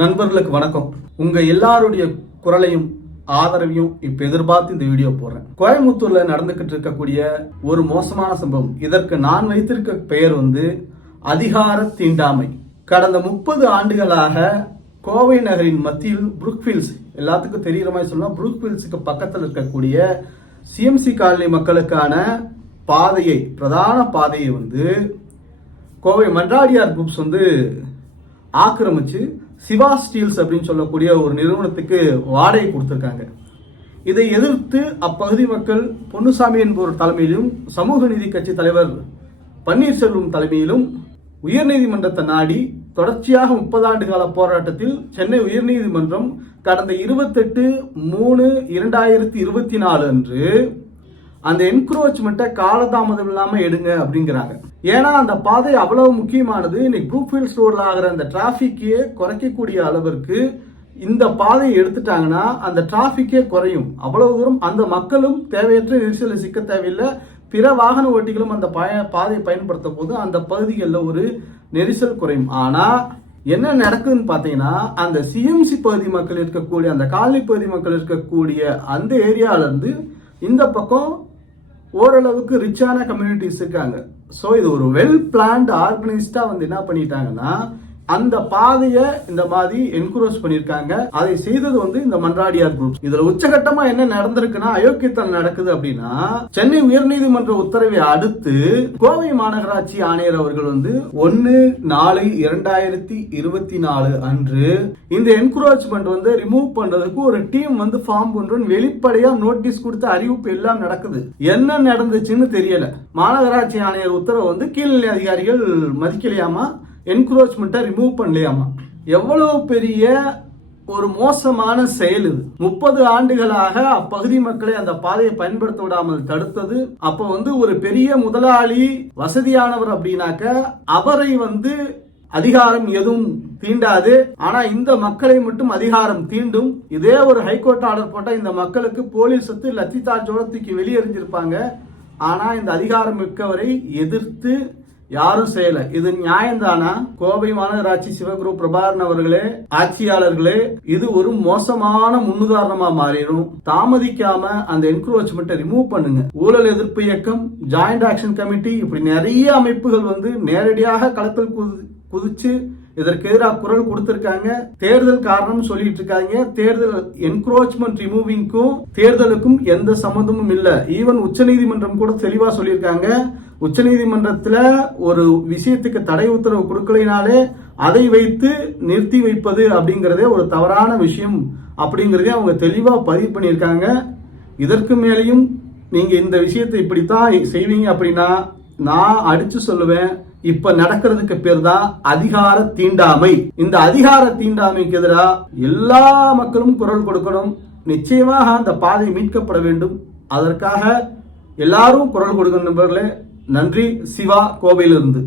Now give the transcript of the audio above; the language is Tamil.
நண்பர்களுக்கு வணக்கம். உங்க எல்லாருடைய குரலையும் ஆதரவையும் இப்ப எதிர்பார்த்து இந்த வீடியோ போடுறேன். கோயம்புத்தூர்ல நடந்துகிட்டு இருக்கக்கூடிய ஒரு மோசமான சம்பவம். இதற்கு நான் வைத்திருக்க பெயர் வந்து அதிகார தீண்டாமை. கடந்த முப்பது ஆண்டுகளாக கோவை நகரின் மத்தியில் புரூக்ஃபீல்ட்ஸ் எல்லாத்துக்கும் தெரிகிற மாதிரி சொல்லலாம் புரூக்ஃபீல்ட்ஸுக்கு பக்கத்தில் இருக்கக்கூடிய சிஎம்சி காலனி மக்களுக்கான பாதையை பிரதான பாதையை வந்து கோவை மன்றாடியார் குரூப்ஸ் வந்து ஆக்கிரமிச்சு சிவா ஸ்டீல்ஸ் அப்படின்னு சொல்லக்கூடிய ஒரு நிறுவனத்துக்கு வாடகை கொடுத்துருக்காங்க. இதை எதிர்த்து அப்பகுதி மக்கள் பொன்னுசாமி என்பவர் தலைமையிலும் சமூக நீதி கட்சி தலைவர் பன்னீர்செல்வம் தலைமையிலும் உயர்நீதிமன்றத்தை நாடி தொடர்ச்சியாக முப்பது ஆண்டு கால போராட்டத்தில் சென்னை உயர்நீதிமன்றம் கடந்த இருபத்தெட்டு மூணு இரண்டாயிரத்தி இருபத்தி நாலு அன்று அந்த என்க்ரோச்மெண்ட்டை காலதாமதம் இல்லாமல் எடுங்க அப்படிங்கிறாங்க. ஏன்னா அந்த பாதை அவ்வளவு முக்கியமானது. இன்னைக்கு ப்ரூஃபீல்ட் ரோடில் ஆகிற அந்த டிராஃபிக்கே குறைக்கக்கூடிய அளவிற்கு இந்த பாதையை எடுத்துட்டாங்கன்னா அந்த டிராஃபிக்கே குறையும். அவ்வளவு தூரம் அந்த மக்களும் தேவையற்ற நெரிசலை சிக்க தேவையில்லை. பிற வாகன ஓட்டிகளும் அந்த பய- பாதையை பயன்படுத்தும் போது அந்த பகுதிகளில் ஒரு நெரிசல் குறையும். ஆனால் என்ன நடக்குதுன்னு பார்த்தீங்கன்னா அந்த சிஎம்சி பகுதி மக்கள் இருக்கக்கூடிய அந்த காலனி பகுதி மக்கள் இருக்கக்கூடிய அந்த ஏரியாவிலேருந்து இந்த பக்கம் ஓரளவுக்கு ரிச்சான கம்யூனிட்டிஸ் இருக்காங்க. ஸோ இது ஒரு வெல் பிளான்ட் ஆர்கனைஸ்டாக வந்து என்ன பண்ணிட்டாங்கன்னா அந்த பாதையை இந்த மாதிரி என்கரேஜ் பண்ணியிருக்காங்க. அதை செய்தது வந்து இந்த மன்றாடியார் குரூப் இதுல உச்சகட்டமா என்ன நடந்திருக்குன்னா அயோக்கியத்தனம் நடக்குது அப்படின்னா சென்னை உயர்நீதிமன்ற உத்தரவை அடுத்து கோவை மாநகராட்சி ஆணையர் அவர்கள் வந்து ஒன்னு நாலு இரண்டாயிரத்தி இருபத்தி நாலு அன்று இந்த என்கரேஜ்மெண்ட் வந்து ரிமூவ் பண்றதுக்கு ஒரு டீம் வந்து ஃபார்ம் பண்றோம் வெளிப்படையா நோட்டீஸ் கொடுத்து அறிவிப்பு எல்லாம் நடக்குது. என்ன நடந்துச்சுன்னு தெரியல. மாநகராட்சி ஆணையர் உத்தரவு வந்து கீழ்நிலை அதிகாரிகள் மதிக்கலையாமா? என்க்ரோச்மெண்ட்டை ரிமூவ் பண்ணலையாமா? எவ்வளவு பெரிய ஒரு மோசமான செயல் இது. முப்பது ஆண்டுகளாக அப்பகுதி மக்களை அந்த பாதையை பயன்படுத்த விடாமல் தடுத்தது. அப்ப வந்து ஒரு பெரிய முதலாளி வசதியானவர் அப்படின்னாக்க அவரை வந்து அதிகாரம் எதுவும் தீண்டாது. ஆனா இந்த மக்களை மட்டும் அதிகாரம் தீண்டும். இதே ஒரு ஹைகோர்ட் ஆர்டர் போட்டா இந்த மக்களுக்கு போலீஸ் வந்து லத்தி சார்ஜோட தூக்கி வெளியெறிஞ்சிருப்பாங்க. ஆனா இந்த அதிகாரம் மிக்கவரை எதிர்த்து யாரும் செய்யல. இது நியாயம்தானா? கோவை மாநகராட்சி சிவகுரு பிரபாகரன் அவர்களே ஆட்சியாளர்களே இது ஒரு மோசமான முன்னுதாரணமா மாறிடும். தாமதிக்காம அந்த என்க்ரோச்மெண்ட்டை ரிமூவ் பண்ணுங்க. ஊழல் எதிர்ப்பு இயக்கம் ஜாயிண்ட் ஆக்ஷன் கமிட்டி இப்படி நிறைய அமைப்புகள் வந்து நேரடியாக களத்தில் குதி- குதிச்சு இதற்கு எதிராக குரல் கொடுத்திருக்காங்க. தேர்தல் காரணம் சொல்லிட்டு இருக்காங்க. தேர்தல் என்க்ரோச்மெண்ட் ரிமூவிங்க்கும் தேர்தலுக்கும் எந்த சம்மந்தமும் இல்லை. ஈவன் உச்சநீதிமன்றம் கூட தெளிவா சொல்லியிருக்காங்க. உச்சநீதிமன்றத்தில் ஒரு விஷயத்துக்கு தடை உத்தரவு கொடுக்கலைனாலே அதை வைத்து நிறுத்தி வைப்பது அப்படிங்கிறதே ஒரு தவறான விஷயம் அப்படிங்கிறதே அவங்க தெளிவாக பதிவு பண்ணியிருக்காங்க. இதற்கு மேலேயும் நீங்கள் இந்த விஷயத்தை இப்படித்தான் செய்வீங்க அப்படின்னா நான் அடித்து சொல்லுவேன் இப்ப நடக்கிறதுக்கு பேர் தான் அதிகார தீண்டாமை. இந்த அதிகார தீண்டாமைக்கு எதிராக எல்லா மக்களும் குரல் கொடுக்கணும். நிச்சயமாக அந்த பாதை மீட்கப்பட வேண்டும். அதற்காக எல்லாரும் குரல் கொடுக்கணும் நண்பர்களே. நன்றி சிவா கோவையிலிருந்து.